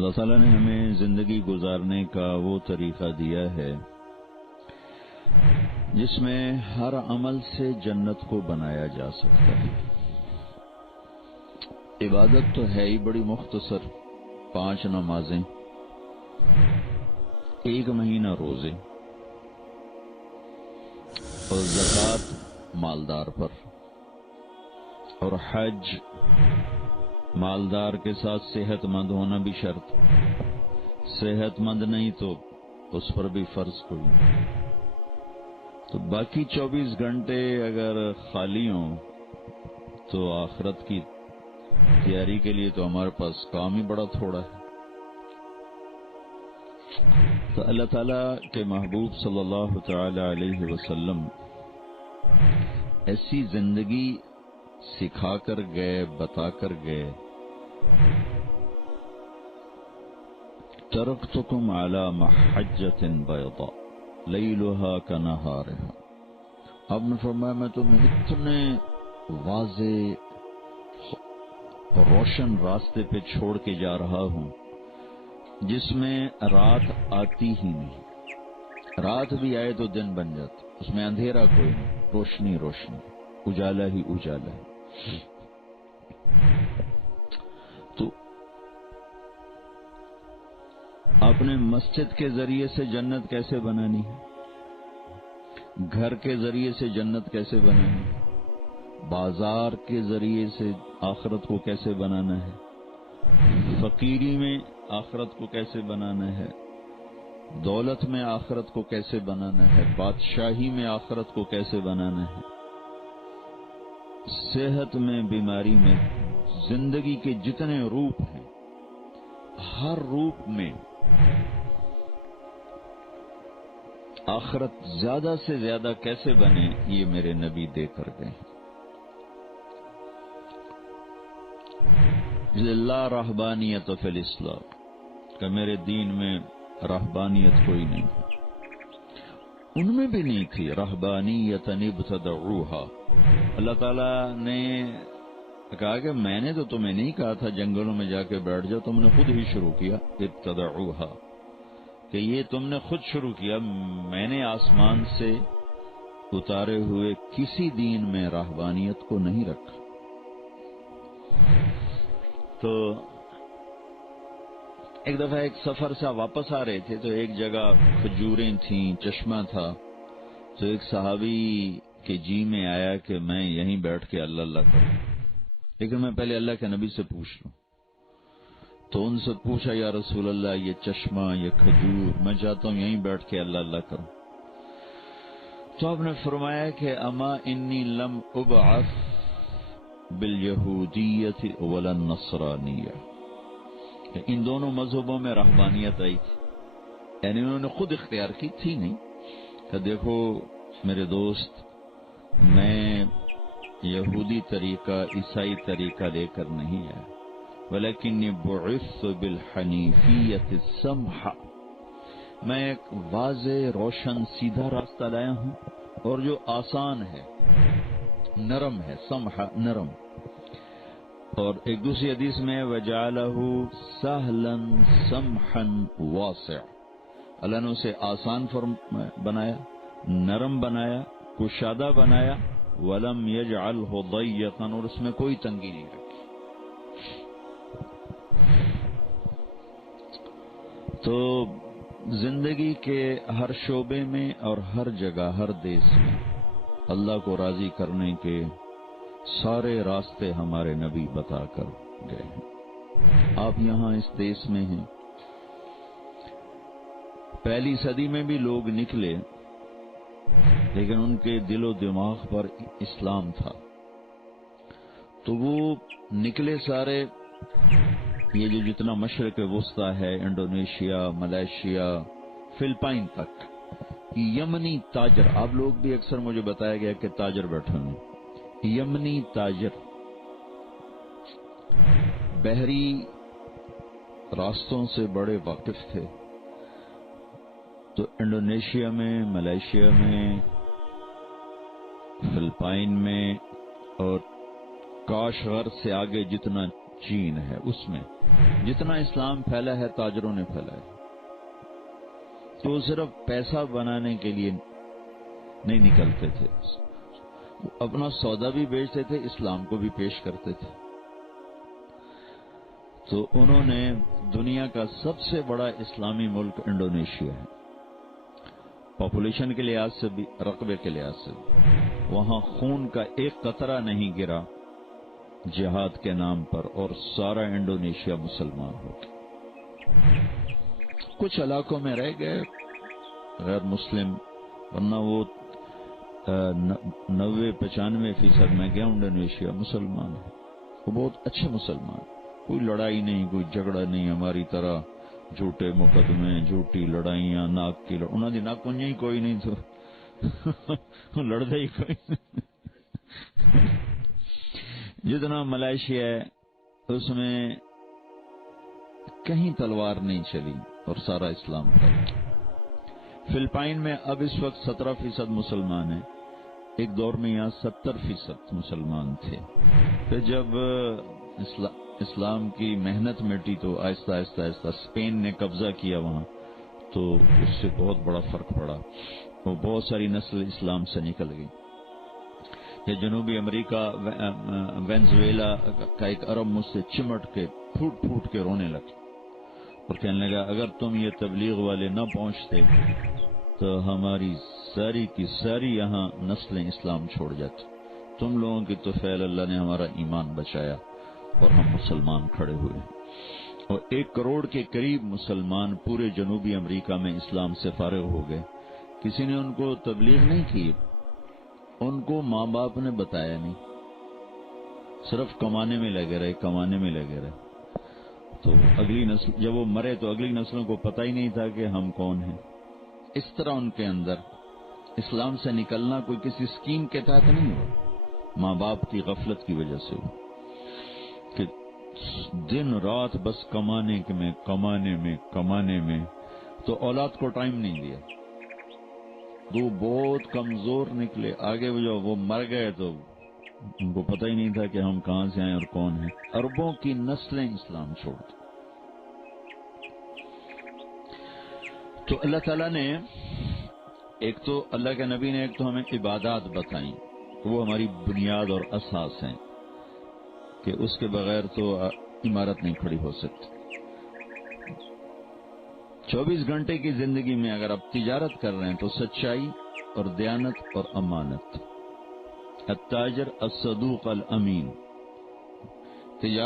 اللہ تعالیٰ نے ہمیں زندگی گزارنے کا وہ طریقہ دیا ہے جس میں ہر عمل سے جنت کو بنایا جا سکتا ہے۔ عبادت تو ہے ہی بڑی مختصر، 5 نمازیں، 1 مہینہ روزے اور زکوٰۃ مالدار پر، اور حج مالدار کے ساتھ صحت مند ہونا بھی شرط، صحت مند نہیں تو اس پر بھی فرض کوئی نہیں۔ تو باقی 24 گھنٹے اگر خالی ہوں تو آخرت کی تیاری کے لیے تو ہمارے پاس کام ہی بڑا تھوڑا ہے۔ تو اللہ تعالیٰ کے محبوب صلی اللہ تعالی علیہ وسلم ایسی زندگی سکھا کر گئے، بتا کر گئے، ترکتکم علی محجۃ بیضاء لیلھا کنہارھا۔ اب نے فرمایا میں تمہیں اتنے واضح روشن راستے پہ چھوڑ کے جا رہا ہوں جس میں رات آتی ہی نہیں، رات بھی آئے تو دن بن جاتا، اس میں اندھیرا کوئی نہیں، روشنی روشنی، اجالا ہی اجالا ہے۔ تو اپنے مسجد کے ذریعے سے جنت کیسے بنانی ہے، گھر کے ذریعے سے جنت کیسے بنانی ہے، بازار کے ذریعے سے آخرت کو کیسے بنانا ہے، فقیری میں آخرت کو کیسے بنانا ہے، دولت میں آخرت کو کیسے بنانا ہے، بادشاہی میں آخرت کو کیسے بنانا ہے، صحت میں، بیماری میں، زندگی کے جتنے روپ ہیں ہر روپ میں آخرت زیادہ سے زیادہ کیسے بنے، یہ میرے نبی دے کر گئے۔ لا رہبانیت فی الاسلام، کہ میرے دین میں رہبانیت کوئی نہیں ہے، ان میں بھی نہیں تھی۔ رہبانیت ابتدعوہا، اللہ تعالیٰ نے کہا کہ میں نے تو تمہیں نہیں کہا تھا جنگلوں میں جا کے بیٹھ جاؤ، تم نے خود ہی شروع کیا، ابتدعوہا، کہ یہ تم نے خود شروع کیا، میں نے آسمان سے اتارے ہوئے کسی دین میں رہبانیت کو نہیں رکھا۔ تو ایک دفعہ ایک سفر سے واپس آ رہے تھے تو ایک جگہ کھجوریں تھیں، چشمہ تھا، تو ایک صحابی کے جی میں آیا کہ میں یہیں بیٹھ کے اللہ اللہ کروں، لیکن میں پہلے اللہ کے نبی سے پوچھ لوں۔ تو ان سے پوچھا یا رسول اللہ، یہ چشمہ، یہ کھجور، میں چاہتا ہوں یہیں بیٹھ کے اللہ اللہ کروں۔ تو آپ نے فرمایا کہ اما انی لم ابعث بالیہودیت ولا النصرانیہ، کہ ان دونوں مذہبوں میں رہبانیت آئی تھی، یعنی انہوں نے خود اختیار کی تھی نہیں، کہ دیکھو میرے دوست، میں یہودی طریقہ، عیسائی طریقہ لے کر نہیں آیا، ولیکنی بعثت بالحنیفیت السمحہ، میں ایک واضح روشن سیدھا راستہ لایا ہوں اور جو آسان ہے، نرم ہے، سمحہ نرم۔ اور ایک دوسری حدیث میں وَجَعَلَهُ سَهْلًا سَمْحًا وَاسِعًا، اللہ نے اسے آسان بنایا، نرم بنایا، کشادہ بنایا، وَلَمْ يَجْعَلْهُ ضَيِّقًا، اور اس میں کوئی تنگی نہیں رکھی۔ تو زندگی کے ہر شعبے میں اور ہر جگہ، ہر دیس میں اللہ کو راضی کرنے کے سارے راستے ہمارے نبی بتا کر گئے ہیں۔ آپ یہاں اس دیس میں ہیں، پہلی صدی میں بھی لوگ نکلے لیکن ان کے دل و دماغ پر اسلام تھا، تو وہ نکلے سارے، یہ جو جتنا مشرق وسطی ہے، انڈونیشیا، ملائیشیا، فلپائن تک، یمنی تاجر، آپ لوگ بھی اکثر مجھے بتایا گیا کہ تاجر بیٹھے ہیں، یمنی تاجر بحری راستوں سے بڑے واقف تھے، تو انڈونیشیا میں، ملائیشیا میں، فلپائن میں اور کاشغر سے آگے جتنا چین ہے، اس میں جتنا اسلام پھیلا ہے تاجروں نے پھیلا ہے. تو صرف پیسہ بنانے کے لیے نہیں نکلتے تھے، اپنا سودا بھی بیچتے تھے، اسلام کو بھی پیش کرتے تھے. تو انہوں نے دنیا کا سب سے بڑا اسلامی ملک انڈونیشیا ہے، پاپولیشن کے لحاظ سے بھی، رقبے کے لحاظ سے بھی، وہاں خون کا ایک قطرہ نہیں گرا جہاد کے نام پر، اور سارا انڈونیشیا مسلمان ہو گیا. کچھ علاقوں میں رہ گئے غیر مسلم، ورنہ وہ 90-95% میں گیا انڈونیشیا مسلمان ہے، وہ بہت اچھے مسلمان، کوئی لڑائی نہیں، کوئی جھگڑا نہیں ہماری طرح، جھوٹے مقدمے، جھوٹی لڑائیاں، ناک کی انہوں نے ناک کنجی کوئی نہیں تو لڑتے ہی کوئی جتنا ملائیشیا ہے اس میں کہیں تلوار نہیں چلی اور سارا اسلام تھا. فلپائن میں اب اس وقت 17% مسلمان ہیں، ایک دور میں یہاں 70% مسلمان تھے. پھر جب اسلام کی محنت مٹی تو آہستہ آہستہ آہستہ اسپین نے قبضہ کیا وہاں، تو اس سے بہت بڑا فرق پڑا، وہ بہت ساری نسل اسلام سے نکل گئی. یا جنوبی امریکہ وینزویلا کا ایک عرب مجھ سے چمٹ کے پھوٹ پھوٹ کے رونے لگا اور کہنے لگا اگر تم یہ تبلیغ والے نہ پہنچتے تو ہماری ساری کی ساری یہاں نسلیں اسلام چھوڑ جاتی. تم لوگوں کی تو فعل اللہ نے ہمارا ایمان بچایا اور ہم مسلمان کھڑے ہوئے. اور 1 کروڑ کے قریب مسلمان پورے جنوبی امریکہ میں اسلام سے فارغ ہو گئے. کسی نے ان کو تبلیغ نہیں کی، ان کو ماں باپ نے بتایا نہیں، صرف کمانے میں لگے رہے. تو اگلی نسل جب وہ مرے تو اگلی نسلوں کو پتہ ہی نہیں تھا کہ ہم کون ہیں. اس طرح ان کے اندر اسلام سے نکلنا کوئی کسی اسکیم کے تحت نہیں ہوا، ماں باپ کی غفلت کی وجہ سے ہوا کہ دن رات بس کمانے میں تو اولاد کو ٹائم نہیں دیا. وہ بہت کمزور نکلے، آگے وہ مر گئے تو ان کو پتہ ہی نہیں تھا کہ ہم کہاں سے آئے اور کون ہیں. اربوں کی نسلیں اسلام چھوڑ دی. تو اللہ تعالیٰ نے ایک تو اللہ کے نبی نے ایک تو ہمیں عبادات بتائیں، وہ ہماری بنیاد اور اساس ہیں کہ اس کے بغیر تو عمارت نہیں کھڑی ہو سکتی. 24 گھنٹے کی زندگی میں اگر آپ تجارت کر رہے ہیں تو سچائی اور دیانت اور امانت. التاجر الصدوق الامین. تجارت